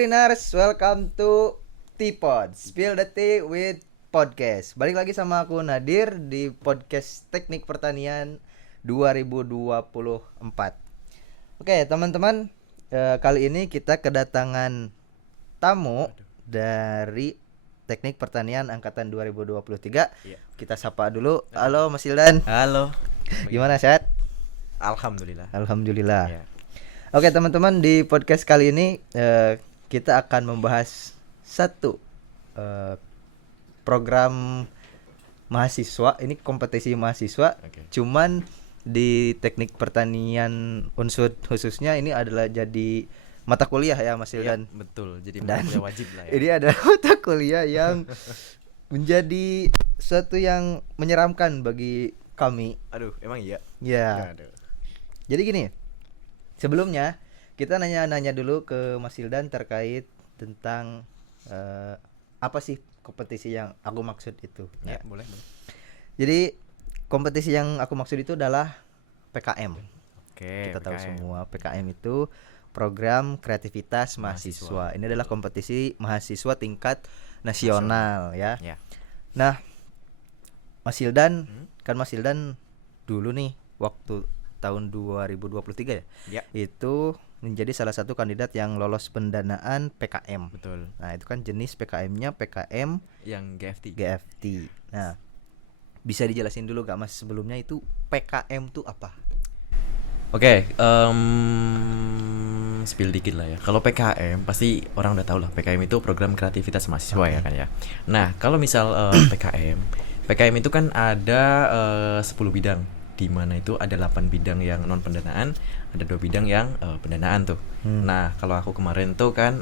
Screeners, welcome to T-Pod, Spill the Tea with Podcast. Balik lagi sama aku Nadir di podcast Teknik Pertanian 2024. Oke teman-teman, kali ini kita kedatangan tamu dari Teknik Pertanian Angkatan 2023. Kita sapa dulu. Halo Mas Hildan. Halo. Gimana, sehat? Alhamdulillah. Alhamdulillah. Ya. Oke teman-teman, di podcast kali ini kita akan membahas satu program mahasiswa. Ini kompetisi mahasiswa. Cuman di Teknik Pertanian Unsur khususnya ini adalah jadi mata kuliah ya Mas Hildan. Betul. Jadi mata kuliah wajib lah ya. Ini adalah mata kuliah yang menjadi suatu yang menyeramkan bagi kami. Aduh, emang iya? Ya. Aduh. Jadi gini. Sebelumnya kita nanya dulu ke Mas Hildan terkait tentang apa sih kompetisi yang aku maksud itu. Ya, boleh. Jadi kompetisi yang aku maksud itu adalah PKM. Oke. Kita tahu semua PKM itu program kreativitas mahasiswa. Ini adalah kompetisi mahasiswa tingkat nasional ya. Nah, Mas Hildan, kan Mas Hildan dulu nih waktu tahun 2023 ya. Itu menjadi salah satu kandidat yang lolos pendanaan PKM. Betul. Nah, itu kan jenis PKM-nya PKM yang GFT. Nah, bisa dijelasin dulu gak Mas sebelumnya itu PKM itu apa? Oke, spill dikit lah ya. Kalau PKM pasti orang udah tahu lah. PKM itu program kreativitas mahasiswa ya kan ya. Nah, kalau misal PKM itu kan ada 10 bidang, di mana itu ada 8 bidang yang non pendanaan, ada 2 bidang yang pendanaan tuh. Nah, kalau aku kemarin tuh kan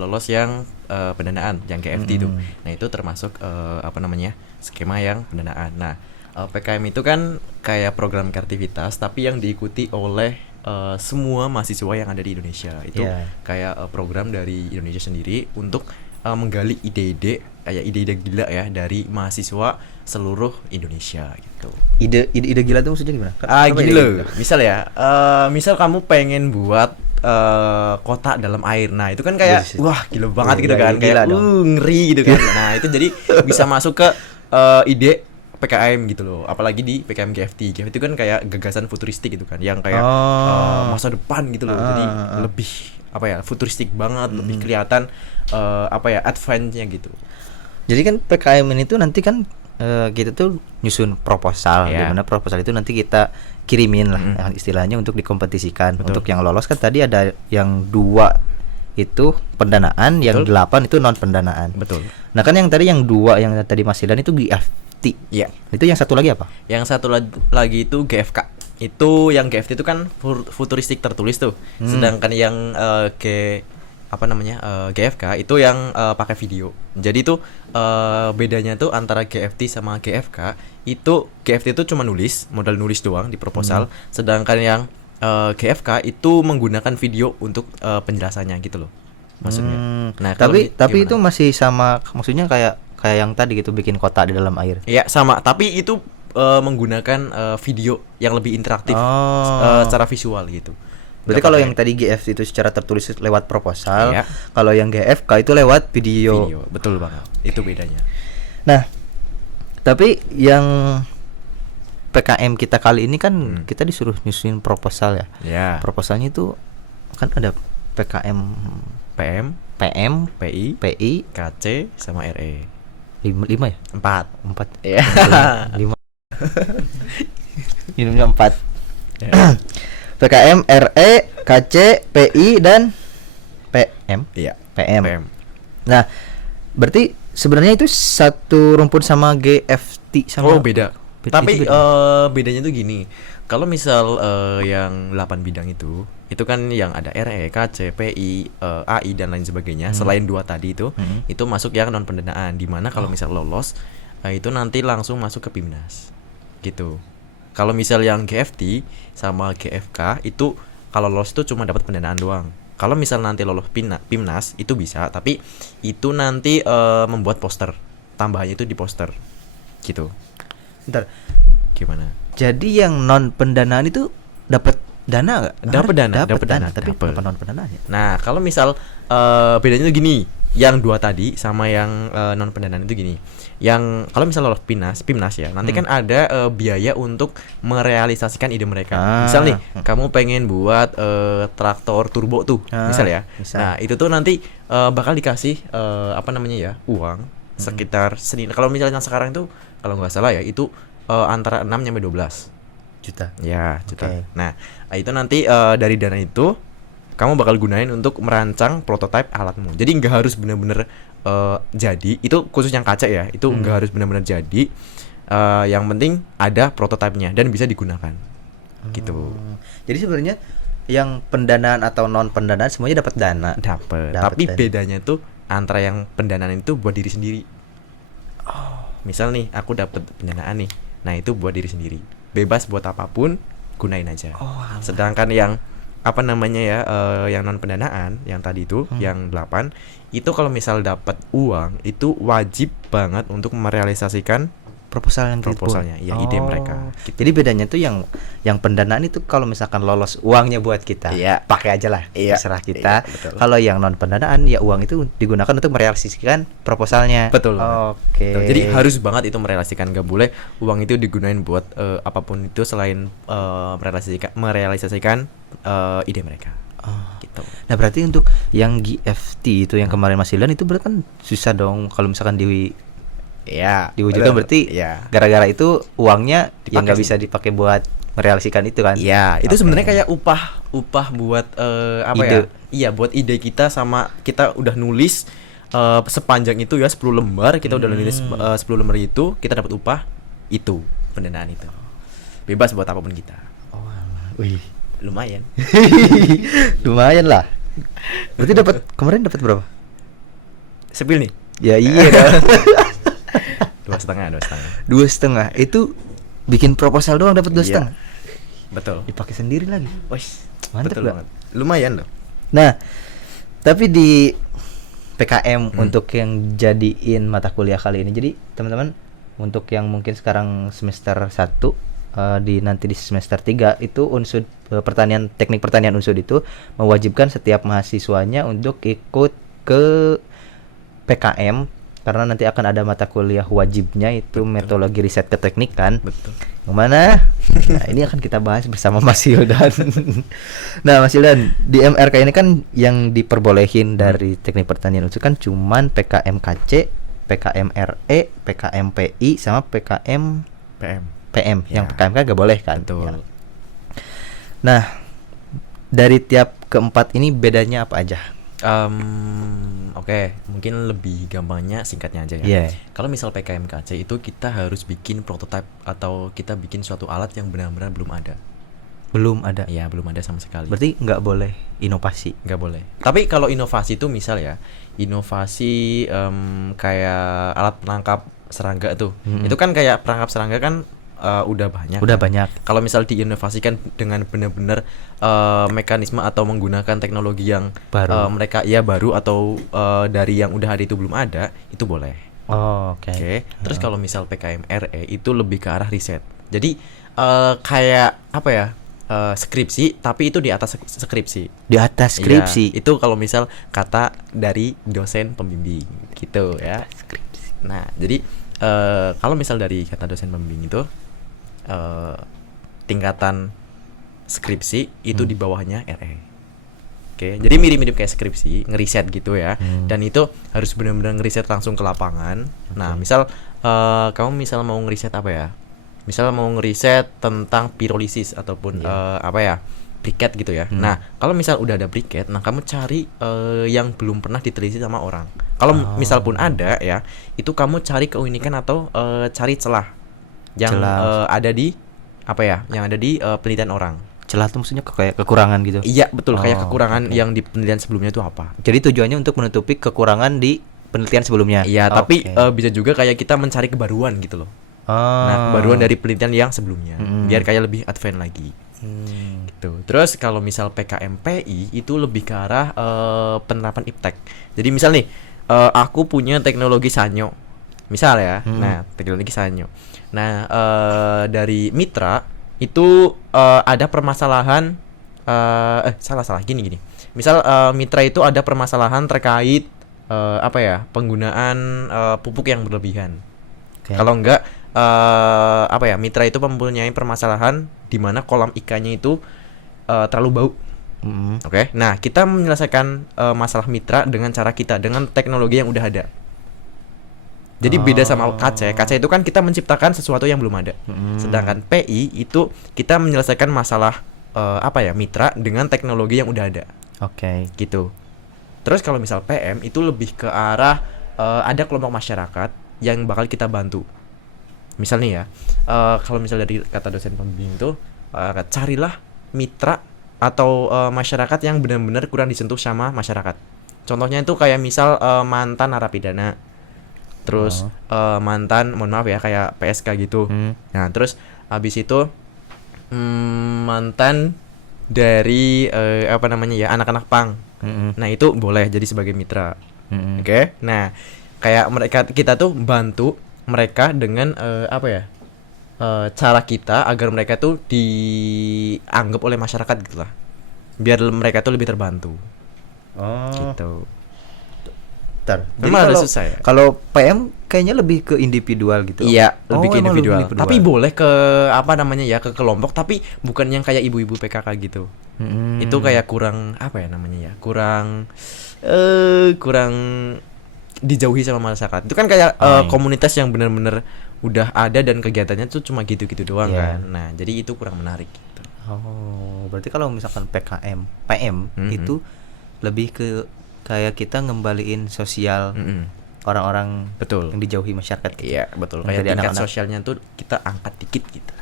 lolos yang pendanaan, yang GFT tuh. Nah, itu termasuk skema yang pendanaan. Nah, PKM itu kan kayak program kreativitas tapi yang diikuti oleh semua mahasiswa yang ada di Indonesia. Itu kayak program dari Indonesia sendiri untuk menggali ide-ide gila ya dari mahasiswa seluruh Indonesia gitu. Ide gila itu maksudnya gimana? Gila. Misal ya, misal kamu pengen buat kota dalam air. Nah, itu kan kayak wah gila banget gitu kan, kayak ngeri gitu kan. Nah, itu jadi bisa masuk ke ide PKM gitu loh. Apalagi di PKM GFT. GFT itu kan kayak gagasan futuristik gitu kan, yang kayak masa depan gitu loh. Jadi lebih futuristik banget, lebih kelihatan advance-nya gitu. Jadi kan PKM ini tuh nanti kan kita tuh nyusun proposal, di mana proposal itu nanti kita kirimin lah istilahnya untuk dikompetisikan. Betul. Untuk yang lolos kan tadi ada yang 2 itu pendanaan, yang 8 itu non pendanaan. Betul. Nah kan yang tadi yang 2 yang tadi Mas Hildan itu GFT. Iya. Itu yang satu lagi apa? Yang satu lagi itu GFK. Itu yang GFT itu kan futuristik tertulis tuh. Sedangkan yang GFK itu yang pakai video. Jadi itu bedanya tuh antara GFT sama GFK itu GFT itu cuma modal nulis doang di proposal, sedangkan yang GFK itu menggunakan video untuk penjelasannya gitu loh maksudnya. Nah, tapi itu masih sama, maksudnya kayak yang tadi gitu, bikin kota di dalam air. Iya, sama, tapi itu menggunakan video yang lebih interaktif secara visual gitu. Berarti kalau yang tadi GFT itu secara tertulis lewat proposal, kalau yang GFK itu lewat video. Betul banget. Itu bedanya. Nah, tapi yang PKM kita kali ini kan kita disuruh nyusun proposal ya. Proposalnya itu kan ada PKM, PM, PI, KC sama RE. 5 ya? 4. Ya. 5. Minumnya 4. PKM, RE, KC, PI dan PM. Iya, PM. Nah, berarti sebenarnya itu satu rumpun sama GFT sama. Beda. Tapi bedanya tuh gini. Kalau misal yang 8 bidang itu kan yang ada RE, KC, PI, AI dan lain sebagainya. Selain 2 tadi itu masuk yang non pendanaan. Di mana kalau misal lolos itu nanti langsung masuk ke PIMNAS. Gitu. Kalau misal yang GFT sama GFK itu kalau lolos itu cuma dapat pendanaan doang. Kalau misal nanti lolos PIMNAS itu bisa, tapi itu nanti membuat poster. Tambahannya itu di poster. Gitu. Bentar. Gimana? Jadi yang non pendanaan itu dapat Dana nggak? Dapat dana, dapat dana, tapi dapet. apa non pendanaan ya? Nah, kalau misal bedanya tuh gini, yang dua tadi sama yang non pendanaan itu gini. Yang kalau misal lolos PIMNAS ya, nanti kan ada biaya untuk merealisasikan ide mereka. Misal nih, kamu pengen buat traktor turbo tuh, misal ya. misal. Nah, itu tuh nanti bakal dikasih apa namanya ya, uang sekitar kalau misalnya sekarang itu kalau nggak salah ya, itu antara 6 sampai 12 juta. ya, juta. Oke. Nah, itu nanti dari dana itu kamu bakal gunain untuk merancang prototipe alatmu. Jadi nggak harus benar-benar jadi. Itu khusus yang kaca ya. Itu nggak harus benar-benar jadi. Yang penting ada prototipenya dan bisa digunakan. Gitu. Jadi sebenarnya yang pendanaan atau non pendanaan semuanya dapat dana. Dapat. Dapet Tapi dana. bedanya tuh antara yang pendanaan itu buat diri sendiri. Misal nih, aku dapat pendanaan nih. Nah, itu buat diri sendiri. Bebas buat apapun, gunain aja. Sedangkan yang apa namanya ya, yang non pendanaan yang tadi itu yang 8 itu kalau misal dapat uang itu wajib banget untuk merealisasikan Proposal yang dibuat. proposalnya, ya ide mereka. Gitu. Jadi bedanya tuh yang pendanaan itu kalau misalkan lolos uangnya buat kita, Iya. pakai aja lah, Iya. terserah kita. Iya, betul. Kalau yang non pendanaan ya uang itu digunakan untuk merealisasikan proposalnya. Betul. Oke. Betul. Jadi harus banget itu merealisasikan, nggak boleh uang itu digunain buat apapun itu selain merealisasikan ide mereka. Gitu. Nah berarti untuk yang GFT itu yang kemarin Mas Hildan itu berarti kan susah dong kalau misalkan Ya, diwujudkan, berarti ya. gara-gara itu uangnya yang Dipakai nggak sih. bisa dipakai buat merealisasikan itu kan? Ya, itu Oke. sebenarnya kayak upah buat apa Ide. ya? Iya, buat ide kita sama kita udah nulis sepanjang itu ya 10 lembar, kita udah nulis 10 lembar itu, kita dapat upah itu, pendanaan itu. Bebas buat apapun kita. Oh, alah. Wih. Lumayan. Lumayan lah. Berarti kemarin dapat berapa? Sepil nih. Ya iya dong. 2,5. 2,5. Itu bikin proposal doang dapat 2,5. Betul. Dipakai sendiri lagi. Wes, Mantap betul gak? banget. Lumayan loh. Nah, tapi di PKM untuk yang jadiin mata kuliah kali ini. Jadi, teman-teman, untuk yang mungkin sekarang semester 1 nanti di semester 3 itu Unsud teknik pertanian Unsud itu mewajibkan setiap mahasiswanya untuk ikut ke PKM karena nanti akan ada mata kuliah wajibnya itu metodologi riset keteknikan. Betul. Yang mana? Nah, ini akan kita bahas bersama Mas Hildan. Nah, Mas Hildan, di MRK ini kan yang diperbolehin dari teknik pertanian Unsud kan cuman PKMKC, PKMRE, PKMPI sama PKM PM. yang Ya. PKMK gak boleh kan? Betul. Ya. Nah, dari tiap keempat ini bedanya apa aja? Oke, mungkin lebih gampangnya singkatnya aja ya. Iya. Kalau misal PKMKC itu kita harus bikin prototipe atau kita bikin suatu alat yang benar-benar belum ada. Belum ada. Ya, belum ada sama sekali. Berarti nggak boleh inovasi. Nggak boleh. Tapi kalau inovasi itu misal ya, inovasi kayak alat penangkap serangga tuh. Itu kan kayak perangkap serangga kan udah banyak. Udah banyak. Kalau misal diinovasikan dengan benar-benar mekanisme atau menggunakan teknologi yang Baru. mereka ya baru atau dari yang udah ada itu belum ada, itu boleh. Oh, oke. Oke. Terus kalau misal PKMRE itu lebih ke arah riset. Jadi kayak apa ya? Skripsi tapi itu di atas skripsi. Di atas skripsi. Iya, itu kalau misal kata dari dosen pembimbing gitu ya. Nah, jadi kalau misal dari kata dosen pembimbing itu tingkatan skripsi itu di bawahnya RE. Oke, jadi mirip-mirip kayak skripsi, ngeriset gitu ya. Dan itu harus benar-benar ngeriset langsung ke lapangan. Nah, misal kamu misal mau ngeriset apa ya? Misal mau ngeriset tentang pirolisis ataupun apa ya? Briket gitu ya. Nah, kalau misal udah ada briket, nah kamu cari yang belum pernah diteliti sama orang. Kalau misal pun ada ya, itu kamu cari keunikan atau cari celah yang ada di apa ya? Yang ada di penelitian orang. Celah tuh maksudnya kayak kekurangan gitu. Iya, betul, kayak kekurangan yang di penelitian sebelumnya itu apa? Jadi tujuannya untuk menutupi kekurangan di penelitian sebelumnya. Iya, tapi Oke. bisa juga kayak kita mencari kebaruan gitu loh. Nah, kebaruan dari penelitian yang sebelumnya, biar kayak lebih advance lagi. Gitu. Terus kalau misal PKMPI itu lebih ke arah penerapan iptek. Jadi misal nih, aku punya teknologi sanyo, misal ya. Nah, teknologi sanyo. Nah, dari mitra itu ada permasalahan salah gini. Misal mitra itu ada permasalahan terkait penggunaan pupuk yang berlebihan. Oke. Kalau enggak mitra itu mempunyai permasalahan di mana kolam ikannya itu terlalu bau. Oke. Nah, kita menyelesaikan masalah mitra dengan cara kita, dengan teknologi yang udah ada. Jadi beda sama KC itu kan kita menciptakan sesuatu yang belum ada. Sedangkan PI itu kita menyelesaikan masalah mitra dengan teknologi yang udah ada. Oke. Gitu. Terus kalau misal PM itu lebih ke arah ada kelompok masyarakat yang bakal kita bantu. Misal nih ya, kalau misal dari kata dosen pembimbing itu carilah mitra atau masyarakat yang benar-benar kurang disentuh sama masyarakat. Contohnya itu kayak misal mantan narapidana, terus mantan, mohon maaf ya, kayak PSK gitu. Nah, terus habis itu mantan dari anak-anak pang. Nah, itu boleh jadi sebagai mitra. Oke. Nah, kayak kita tuh bantu mereka dengan cara kita agar mereka tuh dianggap oleh masyarakat gitu lah. Biar mereka tuh lebih terbantu. Gitu. Memang ada susah ya? Kalau PM kayaknya lebih ke individual gitu. Iya, lebih ke emang individual. lebih Tapi boleh ke ke kelompok, tapi bukan yang kayak ibu-ibu PKK gitu. Itu kayak kurang kurang dijauhi sama masyarakat. Itu kan kayak komunitas yang benar-benar udah ada dan kegiatannya tuh cuma gitu-gitu doang kan. Nah, jadi itu kurang menarik gitu. Oh, berarti kalau misalkan PM itu lebih ke kayak kita ngembaliin sosial orang-orang Betul. yang dijauhi masyarakat gitu. Iya, betul. Yang Kayak dari tingkat anak-anak. sosialnya tuh kita angkat dikit gitu.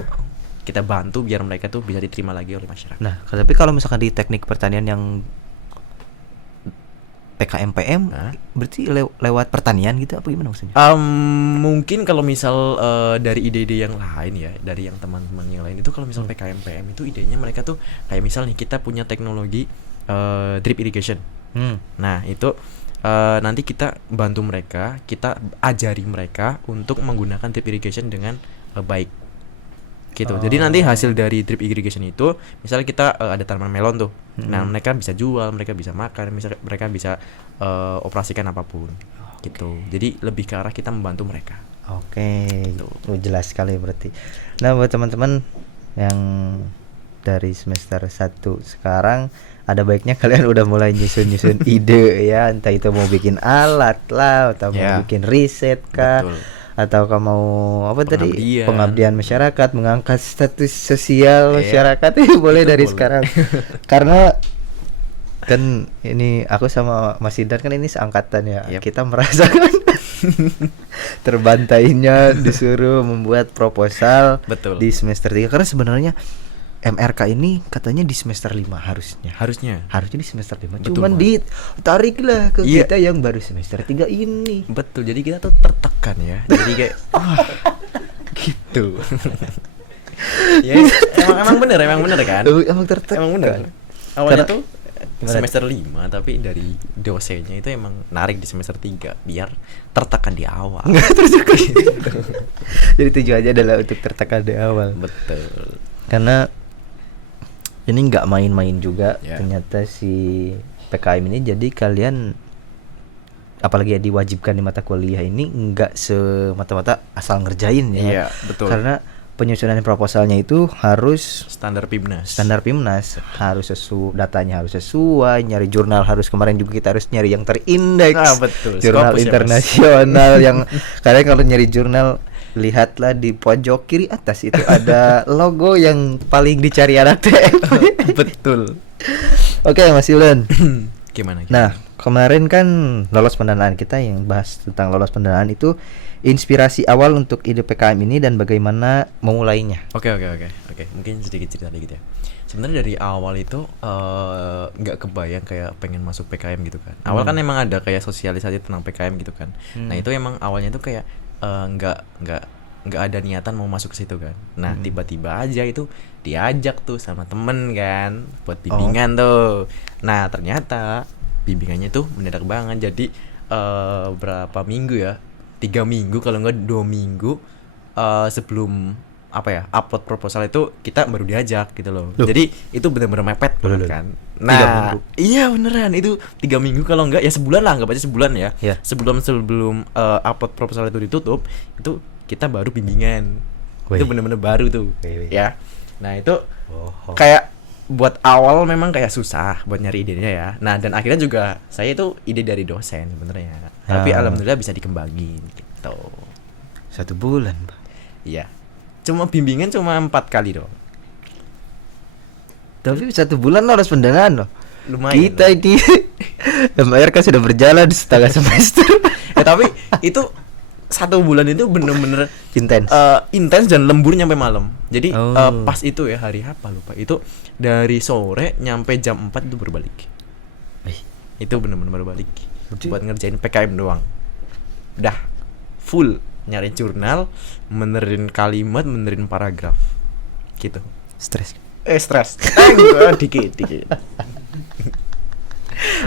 Kita bantu biar mereka tuh bisa diterima lagi oleh masyarakat. Nah, tapi kalau misalkan di teknik pertanian yang PKM PM berarti lewat pertanian gitu apa gimana maksudnya? Mungkin kalau misal dari ide-ide yang lain ya, dari yang teman-teman yang lain itu kalau misal PKM PM itu idenya mereka tuh kayak misal nih kita punya teknologi drip irrigation. Nah, itu nanti kita bantu mereka, kita ajari mereka untuk menggunakan drip irrigation dengan baik. Gitu. Jadi nanti hasil dari drip irrigation itu, misalnya kita ada tanaman melon tuh. Nah, mereka bisa jual, mereka bisa makan, misalnya mereka bisa operasikan apapun. Gitu. Jadi lebih ke arah kita membantu mereka. Oke. Jelas sekali berarti. Nah, buat teman-teman yang dari semester 1 sekarang, ada baiknya kalian udah mulai nyusun ide ya, entah itu mau bikin alat lah atau mau bikin riset kah. Betul. Atau kamu mau pengabdian masyarakat, mengangkat status sosial masyarakat boleh dari sekarang. Karena kan ini aku sama Mas Sidan kan ini seangkatan ya. Kita merasakan terbantainya disuruh membuat proposal di semester 3 karena sebenarnya MRK ini katanya di semester 5 harusnya di semester 5. Betul, cuman ditariklah ke kita yang baru semester 3 ini. Betul, jadi kita tuh tertekan ya. Jadi kayak gitu. Ya, emang bener kan? Emang tertekan. Emang bener. Awalnya tuh semester 5 tapi dari dosennya itu emang narik di semester 3 biar tertekan di awal. Jadi tujuannya adalah untuk tertekan di awal. Betul. Karena ini nggak main-main juga ternyata si PKM ini. Jadi kalian apalagi diwajibkan di mata kuliah ini nggak semata-mata asal ngerjain ya. Iya, betul. Karena penyusunan proposalnya itu harus standar PIMNAS. Harus datanya harus sesuai, nyari jurnal harus, kemarin juga kita harus nyari yang terindeks. Betul. Jurnal internasional yang kalian kalau nyari jurnal lihatlah di pojok kiri atas itu ada logo yang paling dicari anak TM. Betul. Oke, Mas Yulen. Gimana? Nah, kemarin kan lolos pendanaan, kita yang bahas tentang lolos pendanaan itu inspirasi awal untuk ide PKM ini dan bagaimana memulainya. Oke. Mungkin sedikit cerita dikit ya. Sebenarnya dari awal itu nggak kebayang kayak pengen masuk PKM gitu kan. Awal kan emang ada kayak sosialisasi tentang PKM gitu kan. Nah, itu emang awalnya tuh kayak nggak ada niatan mau masuk ke situ kan. Nah, tiba-tiba aja itu diajak tuh sama temen kan buat bimbingan tuh. Nah, ternyata bimbingannya tuh mendadak banget. Jadi berapa minggu ya? 3 minggu kalau nggak 2 minggu sebelum apa ya, upload proposal itu kita baru diajak gitu loh. Loh. Jadi itu benar-benar mepet banget kan. 3 Nah, minggu. iya beneran itu 3 minggu, kalau enggak ya sebulan lah, anggap aja sebulan ya. Iya. Sebelum upload proposal itu ditutup, itu kita baru bimbingan. Wih. Itu bener-bener baru tuh. Wih. Ya. Nah, itu Oh. kayak buat awal memang kayak susah buat nyari idenya ya. Nah, dan akhirnya juga saya itu ide dari dosen sebenarnya. Tapi Ah. alhamdulillah bisa dikembangin gitu. 1 bulan, Pak. Iya. Cuma bimbingan cuma 4 kali dong. Tapi 1 bulan harus pendanaan loh. Lumayan. Kita ini MR kan sudah berjalan setengah semester. Tapi itu 1 bulan itu bener-bener Intens. intens dan lembur nyampe malam. Jadi Oh. pas itu ya hari apa lupa. Itu dari sore nyampe jam 4 itu baru balik. Ih. Itu bener-bener baru balik. Berarti- Buat ngerjain PKM doang. Udah full nyari jurnal, benerin kalimat, benerin paragraf. Gitu. Stres. Stres. Enggak, dikit.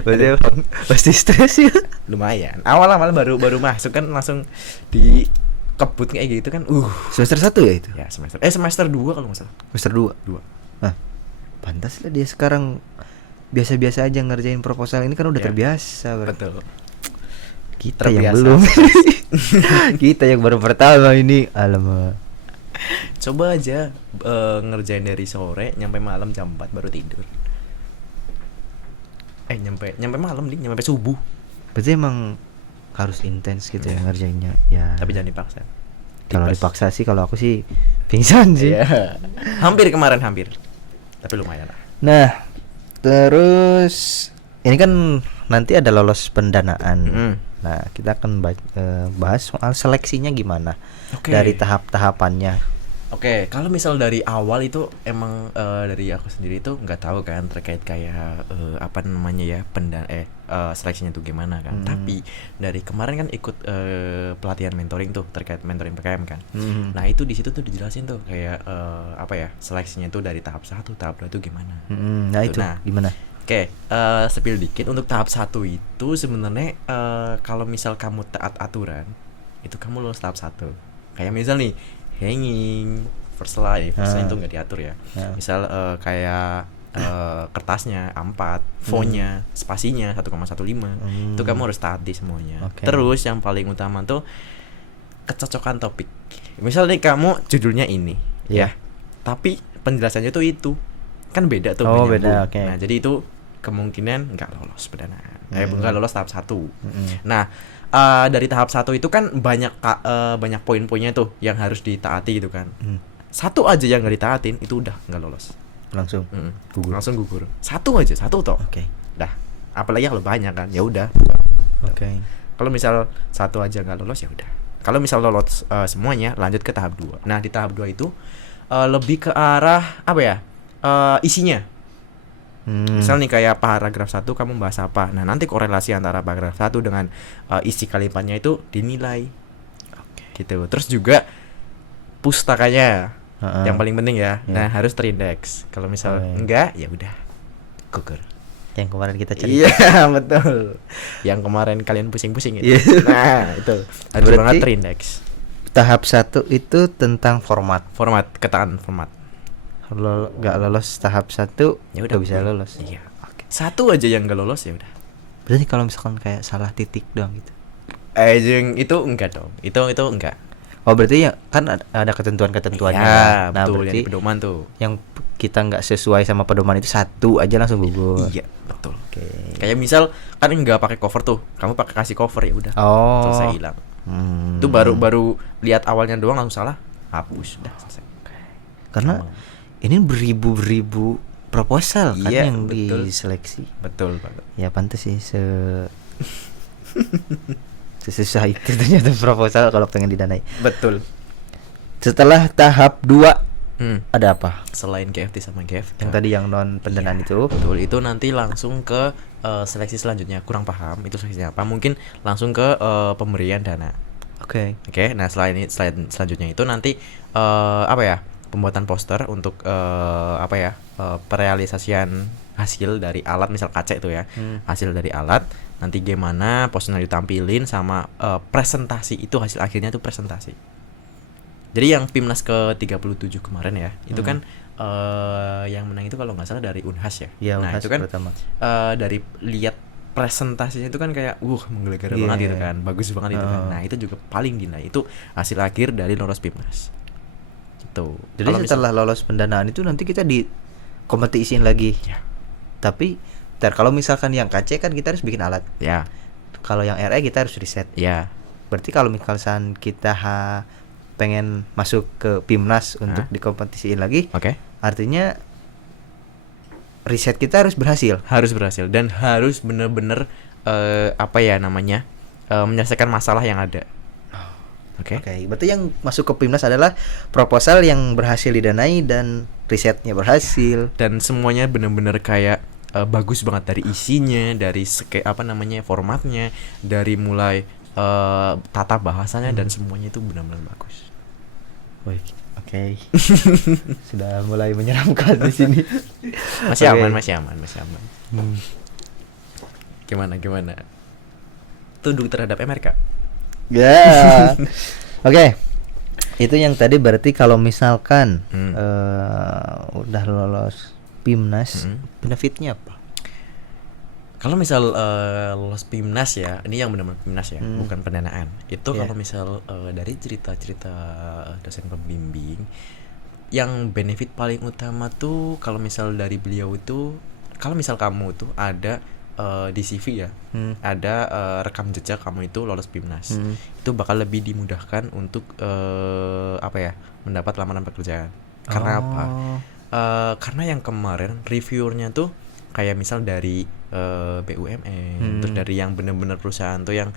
Berarti emang pasti stres ya. Lumayan. Awal-awal baru masuk kan langsung di kebut kayak gitu kan. Semester 1 ya itu? Ya semester 2 kalau nggak salah. Semester 2. 2. Nah, pantas lah dia sekarang biasa-biasa aja ngerjain proposal ini kan udah Ya. terbiasa. Betul. Kita yang Terbiasa. belum. Kita yang baru pertama ini. Alamak. Coba aja ngerjain dari sore nyampe malam jam 4 baru tidur. Nyampe malam nih, nyampe subuh. Berarti emang harus intens gitu ya ngerjainnya. Ya. Tapi jangan dipaksa. Kalau Tipes. dipaksa sih, kalau aku sih pingsan sih. Iya. Hampir kemarin hampir. Tapi lumayan lah. Nah, terus ini kan nanti ada lolos pendanaan. Mm. Nah, kita akan bahas soal seleksinya gimana. Oke. Dari tahap-tahapannya. Oke, kalau misal dari awal itu emang dari aku sendiri itu nggak tahu kan terkait kayak apa namanya ya seleksinya tuh gimana kan. Tapi dari kemarin kan ikut pelatihan mentoring tuh terkait mentoring PKM kan. Nah itu di situ tuh dijelasin tuh kayak apa ya seleksinya tuh dari tahap 1, tahap 2 itu gimana. Nah, itu Nah. gimana? Oke, spill dikit untuk tahap 1 itu sebenarnya kalau misal kamu taat aturan itu kamu lulus tahap 1. Kayak misal nih hanging, first line itu nggak diatur ya. Misal kayak kertasnya A4, fontnya, spasinya 1,15 itu kamu harus taat di semuanya. Oke. Terus yang paling utama tuh kecocokan topik. Misal nih kamu judulnya ini, Iya. ya, tapi penjelasannya tuh itu kan beda tuh. Oh, menyambung. beda, oke. Nah jadi itu kemungkinan nggak lolos pendanaan. Nggak lolos tahap 1. Nah dari tahap 1 itu kan banyak poin-poinnya tuh yang harus ditaati gitu kan. Satu aja yang nggak ditaatin itu udah nggak lolos. Langsung. Gugur. Langsung gugur. Satu toh. Oke. Dah. Apalagi kalau banyak kan, ya udah. Oke. Kalau misal satu aja nggak lolos ya udah. Kalau misal lolos semuanya, lanjut ke tahap 2. Nah di tahap 2 itu lebih ke arah apa ya? Isinya. Misal nih kayak paragraf 1 kamu bahas apa. Nah nanti korelasi antara paragraf 1 dengan isi kalimatnya itu dinilai. Gitu. Terus juga pustakanya yang paling penting ya. Nah harus terindeks. Kalau misal enggak ya udah gugur. Yang kemarin kita cerita. Iya betul. Yang kemarin kalian pusing-pusing itu. Nah itu harus Berarti banget terindeks. Tahap 1 itu tentang format. Format, ketaan format. Kalau nggak lolos tahap 1 Ya udah bisa lolos. Iya. Oke. Satu aja yang nggak lolos ya udah. Berarti kalau misalkan kayak salah titik doang gitu. Jeng itu enggak dong. Itu enggak. Oh berarti ya kan ada ketentuan-ketentuannya. Ya, Nah betul, berarti yang di pedoman tuh. yang kita nggak sesuai sama pedoman itu 1 aja langsung gugur. Iya, betul. Oke. Kayak misal kan nggak pakai cover tuh, kamu pakai kasih cover ya udah. Oh. Selesai hilang. Itu baru lihat awalnya doang langsung salah, hapus, udah selesai. Karena ini beribu-ribu proposal kan Iya, yang betul. diseleksi. Betul banget. Ya pantas sih sesusah itu ternyata proposal kalau pengen didanai. Betul. Setelah tahap 2 ada apa? Selain GFT sama GFK. Yang tadi yang non pendanaan Iya, itu. Betul, itu nanti langsung ke seleksi selanjutnya. Kurang paham itu seleksinya apa? Mungkin langsung ke pemberian dana. Oke. Oke, nah selain selanjutnya itu nanti apa ya? Pembuatan poster untuk perealisasian hasil dari alat, misal kaca itu ya. Hasil dari alat, nanti gimana posternya ditampilin sama presentasi itu hasil akhirnya itu presentasi. Jadi yang Pimnas ke-37 kemarin ya, itu kan yang menang itu kalau nggak salah dari Unhas ya. Iya, Nah, Unhas itu kan pertama. Dari lihat presentasinya itu kan kayak menggelegar banget gitu kan. Bagus banget itu kan. Nah, itu juga paling dinilai itu hasil akhir dari lolos Pimnas. Gitu. Jadi setelah lolos pendanaan itu nanti kita di kompetisiin lagi. Ya. Tapi kalau misalkan yang KC kan kita harus bikin alat. Ya. Kalau yang RE kita harus riset. Ya. Berarti kalau misalkan kita pengen masuk ke Pimnas untuk dikompetisiin lagi, artinya riset kita harus berhasil. Harus berhasil dan harus bener-bener menyelesaikan masalah yang ada. Oke. Berarti yang masuk ke Pimnas adalah proposal yang berhasil didanai dan risetnya berhasil dan semuanya bener-bener kayak bagus banget dari isinya, dari formatnya, dari mulai tata bahasanya dan semuanya itu benar-benar bagus. Oke. Sudah mulai menyeramkan di sini. Masih aman. Gimana? Tunduk terhadap MRK. Ya. Oke. Itu yang tadi berarti kalau misalkan udah lolos Pimnas, benefitnya apa? Kalau misal lolos Pimnas ya, ini yang benar-benar Pimnas ya, bukan pendanaan. Itu kalau misal dari cerita-cerita dosen pembimbing, yang benefit paling utama tuh kalau misal dari beliau itu, kalau misal kamu tuh ada di CV ya, ada rekam jejak kamu itu lolos Pimnas, itu bakal lebih dimudahkan untuk mendapat lamaran pekerjaan. Karena apa? Karena yang kemarin reviewernya tuh kayak misal dari BUMN, terus dari yang bener-bener perusahaan tuh yang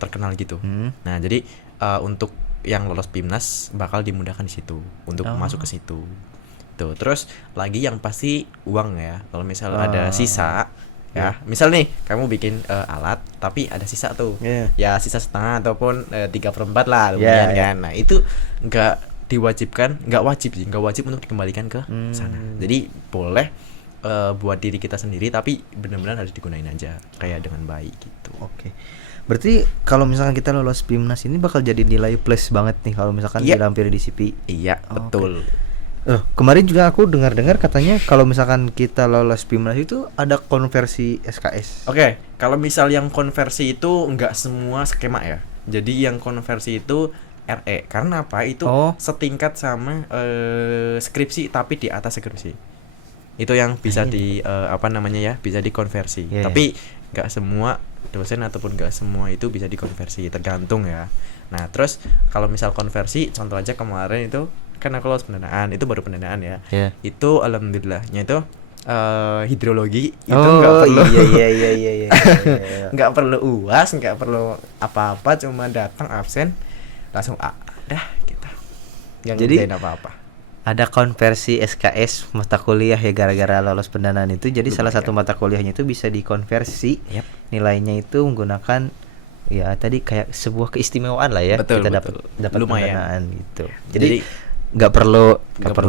terkenal gitu. Nah, jadi untuk yang lolos Pimnas bakal dimudahkan di situ untuk masuk ke situ. Tuh, terus lagi yang pasti uang ya. Kalau misal ada sisa ya, misal nih kamu bikin alat tapi ada sisa tuh. Ya sisa setengah ataupun 3/4 lah lumayan kan. Nah, itu nggak wajib untuk dikembalikan ke sana. Jadi boleh buat diri kita sendiri tapi benar-benar harus digunain aja kayak dengan baik gitu. Oke. Berarti kalau misalkan kita lolos Pimnas ini bakal jadi nilai plus banget nih kalau misalkan dilampiri di CV. Iya, betul. Kemarin juga aku dengar katanya kalau misalkan kita lolos Pimnas itu ada konversi SKS. Oke, kalau misal yang konversi itu enggak semua skema ya. Jadi yang konversi itu RE. Karena apa? Itu setingkat sama skripsi tapi di atas skripsi. Itu yang bisa bisa dikonversi. Tapi nggak semua dosen ataupun nggak semua itu bisa dikonversi, tergantung ya. Nah, terus kalau misal konversi, contoh aja kemarin itu kan aku lolos pendanaan, itu baru pendanaan ya. Itu alhamdulillahnya itu hidrologi itu nggak perlu nggak perlu UAS, nggak perlu apa-apa, cuma datang absen langsung A. Dah kita nggak ngerjain apa-apa. Ada konversi SKS mata kuliah ya gara-gara lolos pendanaan itu. Jadi salah satu mata kuliahnya itu bisa dikonversi. Nilainya itu menggunakan ya tadi kayak sebuah keistimewaan lah ya. Kita dapat pendanaan gitu. Jadi nggak perlu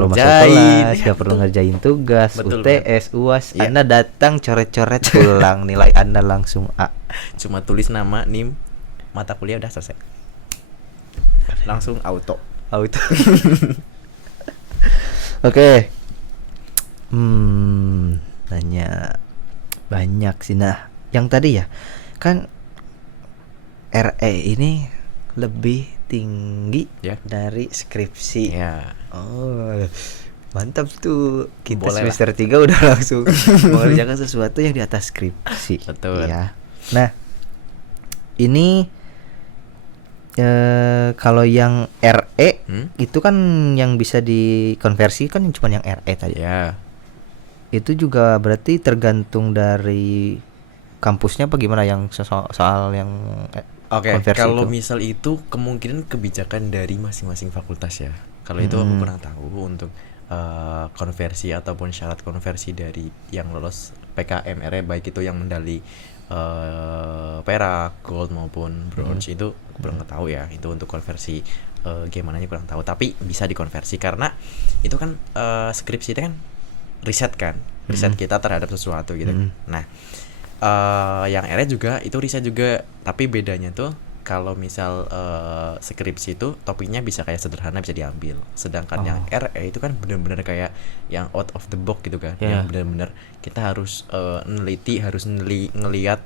masuk kelas, nggak perlu ngerjain tugas, UTS, UAS. Anda datang coret-coret pulang, nilai Anda langsung A. Cuma tulis nama, NIM, mata kuliah udah selesai. Langsung auto. Oke. Nanya banyak sih. Nah, yang tadi ya kan RE ini lebih tinggi dari skripsi. Mantap tuh. Kita semester 3 udah langsung mengerjakan sesuatu yang di atas skripsi. Betul. Ya. Nah, ini kalau yang RE itu kan yang bisa dikonversi kan cuma yang RE tadi. Itu juga berarti tergantung dari kampusnya apa gimana yang soal yang konversi kalau itu? misal itu kemungkinan kebijakan dari masing-masing fakultas ya. Kalau itu aku kurang tahu untuk konversi ataupun syarat konversi dari yang lolos PKM RE baik itu yang medali perak, gold maupun bronze itu kurang tahu ya. Itu untuk konversi gimana nya kurang tahu, tapi bisa dikonversi karena itu kan skripsi itu kan riset kita terhadap sesuatu gitu. Nah, yang RE juga itu riset juga, tapi bedanya tuh kalau misal skripsi itu topiknya bisa kayak sederhana bisa diambil. Sedangkan yang RE itu kan benar-benar kayak yang out of the box gitu kan. Ya. Yang benar-benar kita harus neliti, harus ngelihat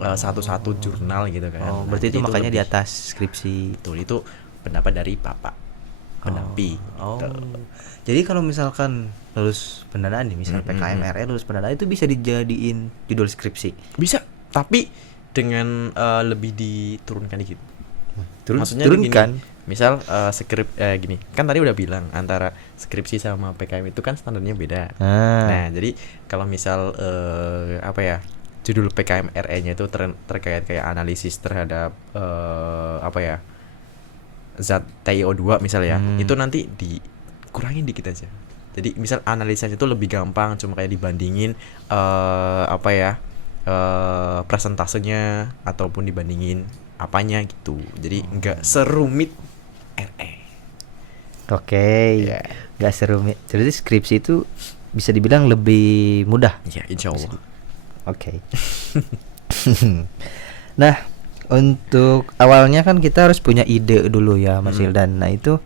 satu-satu jurnal gitu kan. Oh, Nah, berarti itu jadi makanya di lebih- atas skripsi. Betul, itu pendapat dari Bapak pendamping. Oh. gitu. Jadi kalau misalkan lulus pendanaan nih, misal PKM RE lulus pendanaan itu bisa dijadiin judul skripsi. Bisa, tapi dengan lebih diturunkan dikit. Maksudnya turunkan. gini, misal gini, kan tadi udah bilang antara skripsi sama PKM itu kan standarnya beda. Nah, jadi kalau misal apa ya, judul PKM RE-nya itu terkait kayak analisis terhadap apa ya, zat TiO2 misal ya, itu nanti dikurangin dikit aja. Jadi misal analisanya itu lebih gampang, cuma kayak dibandingin apa ya, presentasenya ataupun dibandingin apanya gitu. Jadi nggak serumit RE. Oke. Gak serumit. Jadi skripsi itu bisa dibilang lebih mudah. Ya, insya Allah. Oke. Nah, untuk awalnya kan kita harus punya ide dulu ya, Mas Hildan. Nah, itu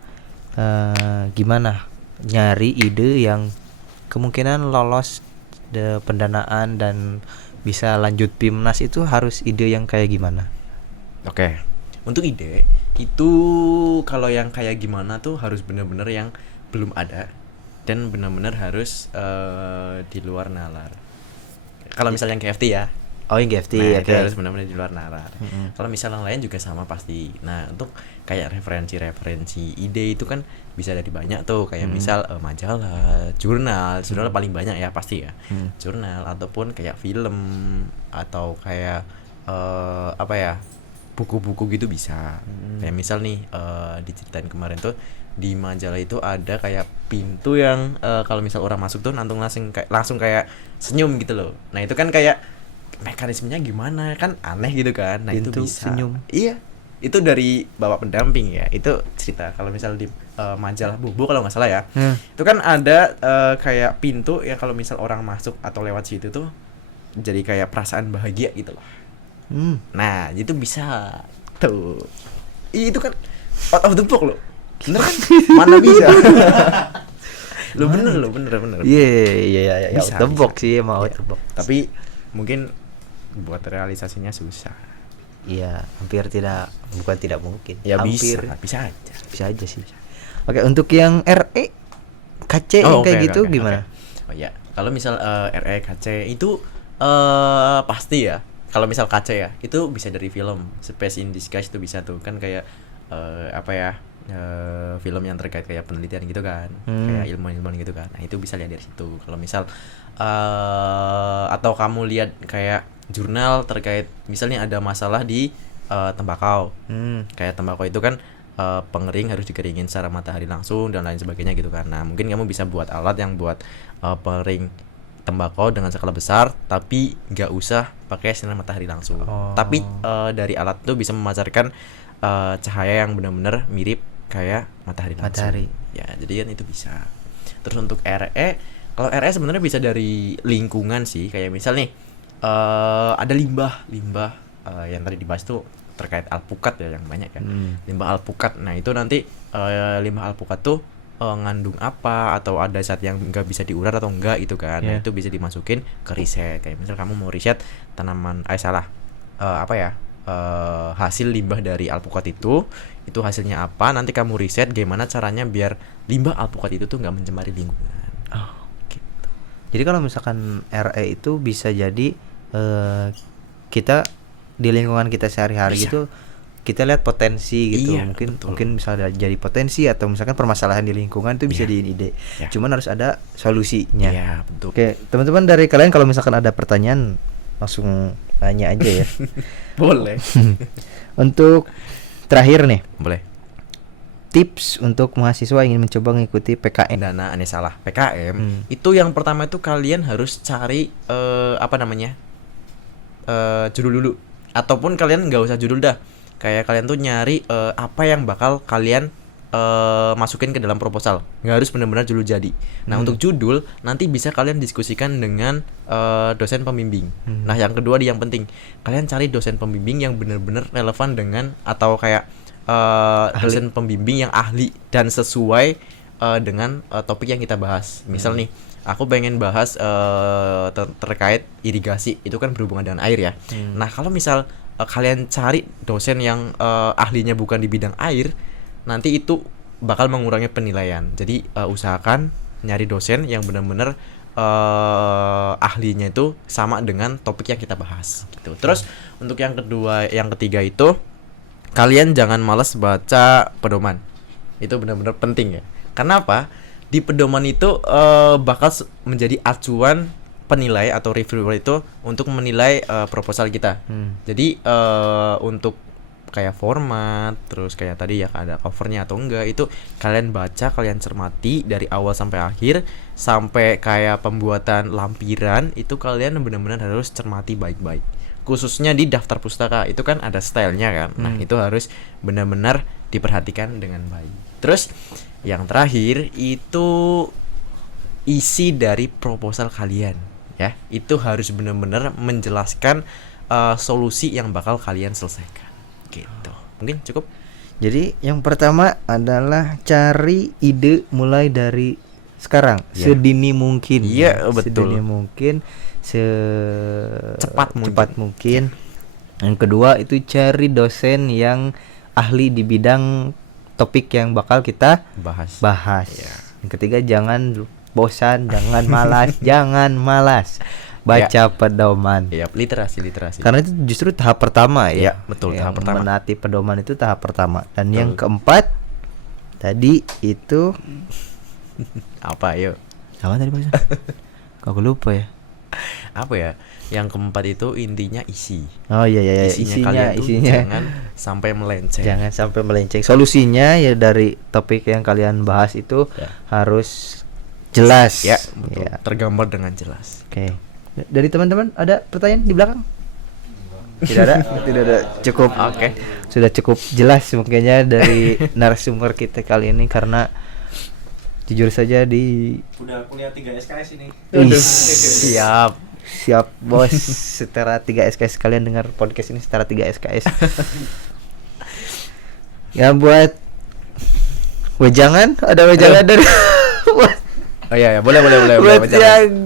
gimana nyari ide yang kemungkinan lolos pendanaan dan bisa lanjut PIMNAS, itu harus ide yang kayak gimana? Oke. Untuk ide itu kalau yang kayak gimana tuh harus bener-bener yang belum ada dan benar-benar harus di luar nalar. Kalau misalnya yang KFT ya. Oh, yang GFT, Nah, oke. itu harus benar-benar di luar nalar. Kalau misal yang lain juga sama pasti. Nah, untuk kayak referensi ide itu kan bisa dari banyak tuh, kayak misal majalah, jurnal paling banyak ya pasti ya. Jurnal ataupun kayak film atau kayak apa ya, buku-buku gitu bisa. Kayak misal nih diceritain kemarin tuh di majalah itu ada kayak pintu yang kalau misal orang masuk tuh langsung kayak senyum gitu loh. Nah, itu kan kayak mekanismenya gimana, kan aneh gitu kan. Nah, Pintu itu bisa. senyum. Iya. Itu dari bapak pendamping ya. Itu cerita kalau misal di majalah Bobo kalau nggak salah ya. Itu kan ada kayak pintu ya, kalau misal orang masuk atau lewat situ tuh jadi kayak perasaan bahagia gitu loh. Nah, itu bisa tuh. Itu kan out of the box loh. Bener kan? Mana bisa? Lo bener. Iya. Bisa, Out the box bisa. sih, emang out Iya. the box. Tapi mungkin buat realisasinya susah. Iya, hampir bukan tidak mungkin. Ya hampir bisa aja. bisa aja sih. Oke, untuk yang RE KC yang kayak gitu gimana? Oh ya, kalau misal RE KC itu pasti ya. Kalau misal KC ya, itu bisa dari film. Space in Disguise itu bisa tuh, kan kayak apa ya? Film yang terkait kayak penelitian gitu kan, kayak ilmuwan gitu kan. Nah, itu bisa lihat dari situ. Kalau misal atau kamu lihat kayak jurnal terkait misalnya ada masalah di tembakau. Kayak tembakau itu kan pengering harus dikeringin secara matahari langsung dan lain sebagainya gitu kan. Nah, mungkin kamu bisa buat alat yang buat pengering tembakau dengan skala besar, tapi nggak usah pakai sinar matahari langsung. Tapi dari alat itu bisa memancarkan cahaya yang benar-benar mirip kayak matahari langsung. Ya, jadi kan itu bisa. Terus untuk RE, kalau RE sebenarnya bisa dari lingkungan sih. Kayak misal nih ada limbah yang tadi dibahas tuh terkait alpukat ya, yang banyak kan. Limbah alpukat. Nah, itu nanti limbah alpukat tuh ngandung apa, atau ada zat yang nggak bisa diurai atau enggak gitu kan. Nah, itu bisa dimasukin ke riset. Kayak misal kamu mau riset tanaman apa ya, hasil limbah dari alpukat itu hasilnya apa, nanti kamu riset gimana caranya biar limbah alpukat itu tuh nggak mencemari lingkungan. Gitu. Jadi kalau misalkan RE itu bisa jadi kita di lingkungan kita sehari-hari gitu, kita lihat potensi gitu. Iya, mungkin bisa jadi potensi, atau misalkan permasalahan di lingkungan itu bisa dijadiin ide. Cuman harus ada solusinya. Iya, betul. Oke, teman-teman dari kalian kalau misalkan ada pertanyaan langsung nanya aja ya. Boleh. Untuk terakhir nih, Boleh. tips untuk mahasiswa yang ingin mencoba mengikuti PKM. Dana salah PKM itu yang pertama itu kalian harus cari apa namanya, judul dulu, ataupun kalian nggak usah judul dah, kayak kalian tuh nyari apa yang bakal kalian masukin ke dalam proposal, nggak harus benar-benar judul jadi. Nah untuk judul nanti bisa kalian diskusikan dengan dosen pembimbing. Nah yang kedua yang penting, kalian cari dosen pembimbing yang benar-benar relevan dengan atau kayak dosen pembimbing yang ahli dan sesuai dengan topik yang kita bahas. Misal nih, aku pengen bahas terkait irigasi, itu kan berhubungan dengan air ya. Nah kalau misal kalian cari dosen yang ahlinya bukan di bidang air, nanti itu bakal mengurangi penilaian. Jadi usahakan nyari dosen yang benar-benar ahlinya itu sama dengan topik yang kita bahas gitu. Terus untuk yang ketiga itu kalian jangan malas baca pedoman. Itu benar-benar penting ya. Kenapa? Di pedoman itu bakal menjadi acuan penilai atau reviewer itu untuk menilai proposal kita. Jadi untuk kayak format, terus kayak tadi ya ada covernya atau enggak, itu kalian baca, kalian cermati dari awal sampai akhir, sampai kayak pembuatan lampiran itu kalian benar-benar harus cermati baik-baik. Khususnya di daftar pustaka itu kan ada stylenya kan. Nah itu harus benar-benar diperhatikan dengan baik. Terus yang terakhir itu isi dari proposal kalian ya, itu harus benar-benar menjelaskan solusi yang bakal kalian selesaikan gitu. Mungkin cukup. Jadi yang pertama adalah cari ide mulai dari sekarang, sedini mungkin. Iya, betul. Sedini mungkin, Cepat mungkin. Yang kedua itu cari dosen yang ahli di bidang topik yang bakal kita bahas. Yang ketiga jangan bosan, jangan malas, jangan malas. Baca pedoman. Iya, literasi. Karena itu justru tahap pertama ya. Betul, yang tahap pertama. Menaati pedoman itu tahap pertama. Dan yang keempat tadi itu apa yuk? apa tadi Pak? Kok aku lupa ya. Apa ya? Yang keempat itu intinya isi. Oh iya isinya jangan sampai melenceng. Jangan sampai melenceng. Solusinya ya dari topik yang kalian bahas itu harus jelas. Ya, betul. Tergambar dengan jelas. Oke. Dari teman-teman ada pertanyaan di belakang? Tidak ada. Cukup. Oke. Sudah cukup jelas mungkinnya dari narasumber kita kali ini, karena jujur saja udah kuliah 3 SKS ini. Siap bos. Setara 3 SKS, kalian dengar podcast ini setara 3 SKS. Ya buat wejangan, ada wejangan dari Oh iya, boleh. buat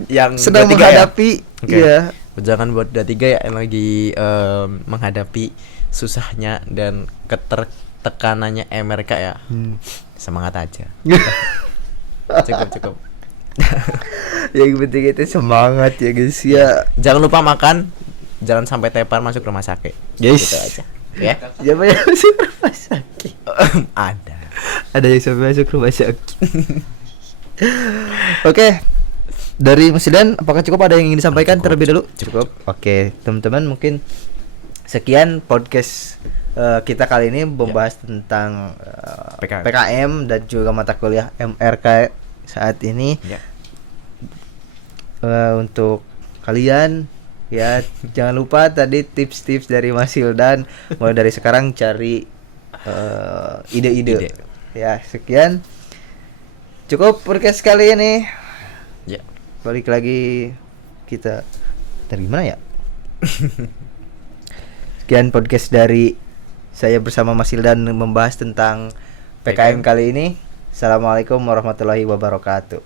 yang sedang menghadapi ya. Jangan buat D3 ya yang lagi menghadapi susahnya dan ketertekanannya MRK ya. Semangat aja. Cukup. Yang penting itu semangat ya guys ya. Jangan lupa makan, jangan sampai tepar masuk rumah sakit. Yes. Gitu aja. Ya. Siapa yang masuk rumah sakit? Ada yang sampai masuk rumah sakit. Oke. Dari Mas Zidan, apakah cukup, ada yang ingin disampaikan terlebih dulu? Cukup. Oke, teman-teman, mungkin sekian podcast kita kali ini membahas tentang PKM dan juga mata kuliah MRK saat ini. Untuk kalian ya, jangan lupa tadi tips-tips dari Mas Hildan, mulai dari sekarang cari ide-ide. Ya, sekian. Cukup podcast kali ini. Ya. Balik lagi kita dari mana ya? Sekian podcast dari saya bersama Mas Hildan membahas tentang PKM kali ini. Assalamualaikum warahmatullahi wabarakatuh.